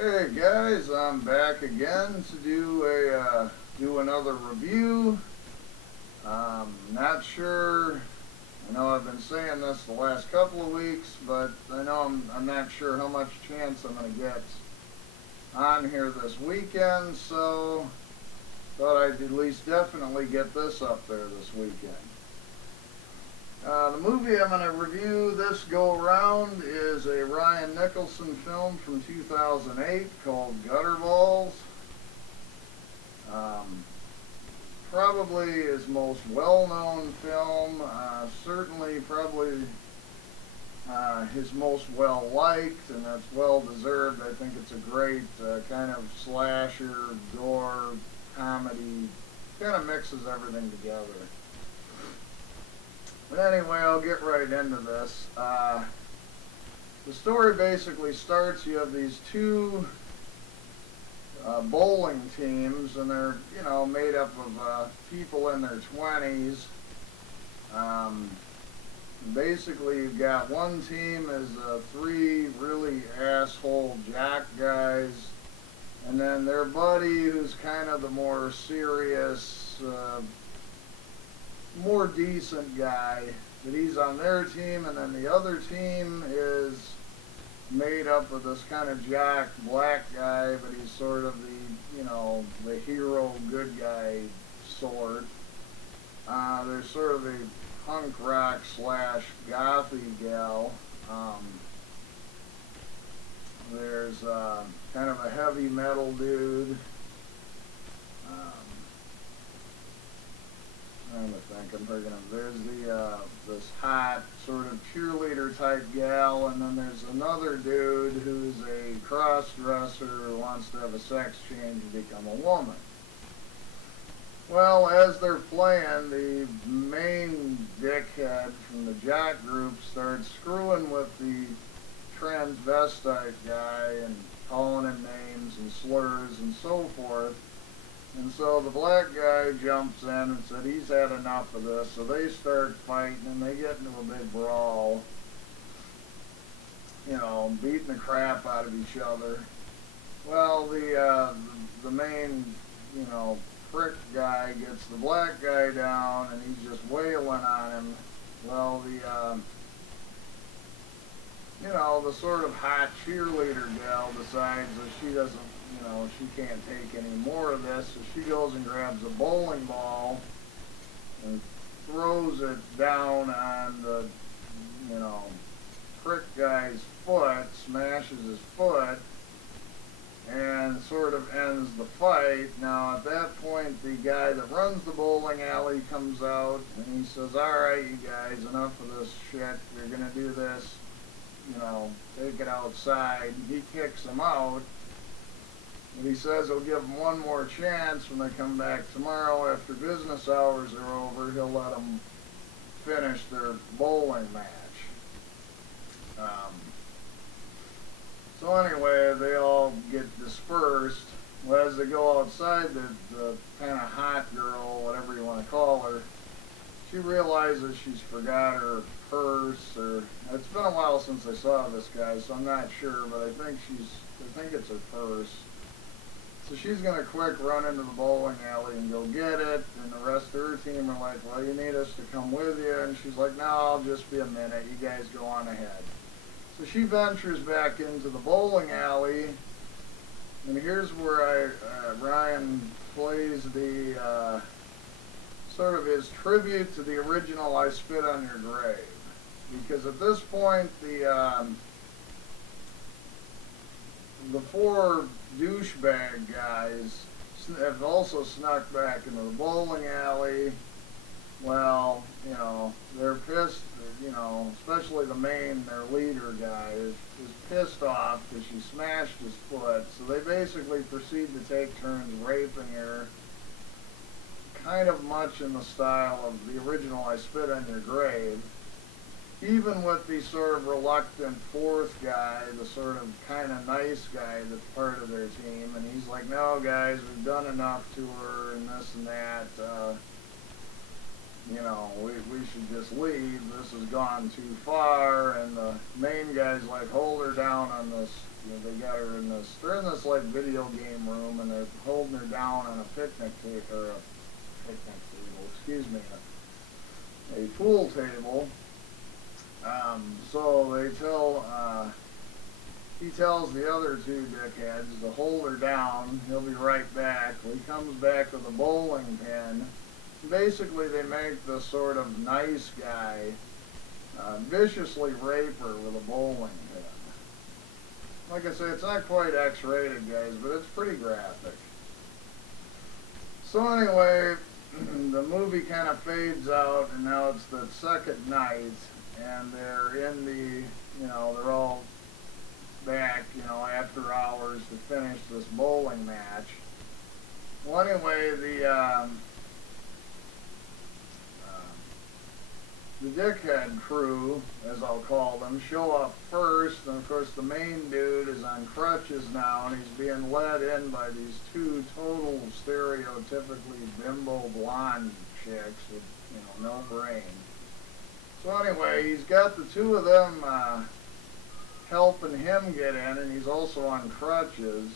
Hey guys, I'm back again to do another review. Not sure. I know I've been saying this the last couple of weeks, but I know I'm not sure how much chance I'm going to get on here this weekend. So thought I'd at least definitely get this up there this weekend. The movie I'm going to review this go around is a Ryan Nicholson film from 2008 called Gutterballs. Probably his most well-known film, certainly probably his most well-liked, and that's well-deserved. I think it's a great kind of slasher, gore, comedy, kind of mixes everything together. But anyway, I'll get right into this. The story basically starts, you have these two bowling teams, and they're, made up of people in their 20s. Basically, you've got one team is three really asshole jack guys, and then their buddy who's kind of the more serious, more decent guy, that he's on their team, and then the other team is made up of this kind of jack black guy, but he's sort of the hero good guy sort. There's sort of a punk rock slash gothy gal. There's kind of a heavy metal dude. I'm thinking of, there's this hot sort of cheerleader type gal, and then there's another dude who's a cross-dresser who wants to have a sex change and become a woman. Well, as they're playing, the main dickhead from the jock group starts screwing with the transvestite guy and calling him names and slurs and so forth. And so the black guy jumps in and said he's had enough of this, so they start fighting and they get into a big brawl, beating the crap out of each other. Well, the main, prick guy gets the black guy down and he's just wailing on him. Well, the sort of hot cheerleader gal decides that she doesn't, she can't take any more of this, so she goes and grabs a bowling ball and throws it down on the, prick guy's foot, smashes his foot, and sort of ends the fight. Now, at that point, the guy that runs the bowling alley comes out and he says, "Alright, you guys, enough of this shit. You're gonna do this, take it outside." He kicks him out. And he says he'll give them one more chance when they come back tomorrow after business hours are over. He'll let them finish their bowling match. So anyway, they all get dispersed. Well, as they go outside, the kind of hot girl, whatever you want to call her, she realizes she's forgot her purse, or it's been a while since I saw this guy, so I'm not sure, but I think it's her purse. So she's going to quick run into the bowling alley and go get it, and the rest of her team are like, "Well, you need us to come with you," and she's like, "No, I'll just be a minute, you guys go on ahead." So she ventures back into the bowling alley, and here's where Ryan plays the sort of his tribute to the original I Spit on Your Grave. Because at this point, the four douchebag guys have also snuck back into the bowling alley. Well, they're pissed, especially their leader guy is pissed off because she smashed his foot. So they basically proceed to take turns raping her, kind of much in the style of the original I Spit on Your Grave. Even with the sort of reluctant fourth guy, the sort of kind of nice guy that's part of their team, and he's like, "No, guys, we've done enough to her, and this and that. We should just leave. This has gone too far." And the main guy's like, "Hold her down on this You know, they got her in this. They're in this like video game room, and they're holding her down on a picnic table or a picnic table. Excuse me, a pool table. So they tell. He tells the other two dickheads to hold her down. He'll be right back. Well, he comes back with a bowling pin. Basically, they make the sort of nice guy viciously rape her with a bowling pin. Like I say, it's not quite X-rated, guys, but it's pretty graphic. So anyway, the movie kind of fades out, and now it's the second night, and they're in the, they're all back, after hours to finish this bowling match. Well, anyway, the dickhead crew, as I'll call them, show up first, and of course the main dude is on crutches now, and he's being led in by these two total stereotypically bimbo blonde chicks with, no brain. So anyway, he's got the two of them helping him get in, and he's also on crutches.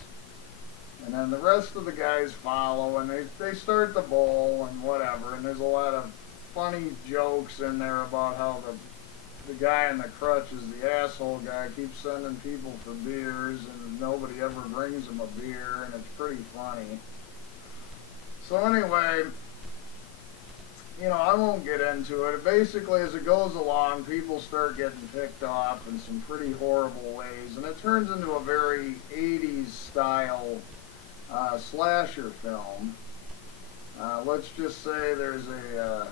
And then the rest of the guys follow, and they start the bowl and whatever, and there's a lot of funny jokes in there about how the guy in the crutches, the asshole guy, keeps sending people for beers, and nobody ever brings him a beer, and it's pretty funny. So anyway, I won't get into it. Basically, as it goes along, people start getting picked off in some pretty horrible ways, and it turns into a very 80s style slasher film. Let's just say there's a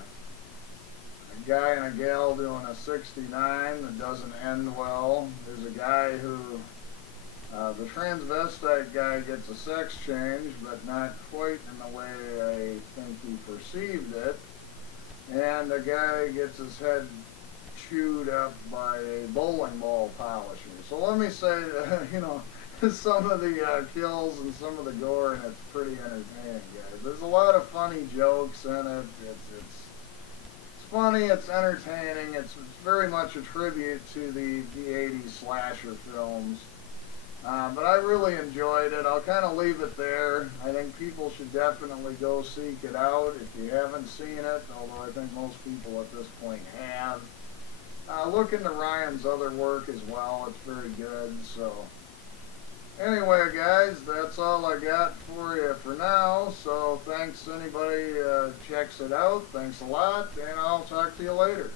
guy and a gal doing a 69 that doesn't end well. There's a guy who, the transvestite guy gets a sex change, but not quite in the way I think he perceived it. And a guy gets his head chewed up by a bowling ball polisher. So let me say, some of the kills and some of the gore, and it's pretty entertaining, guys. There's a lot of funny jokes in it. It's funny, it's entertaining, it's very much a tribute to the 80s slasher films. But I really enjoyed it. I'll kind of leave it there. I think people should definitely go seek it out if you haven't seen it, although I think most people at this point have. Look into Ryan's other work as well. It's very good. So anyway, guys, that's all I got for you for now. So thanks anybody checks it out. Thanks a lot, and I'll talk to you later.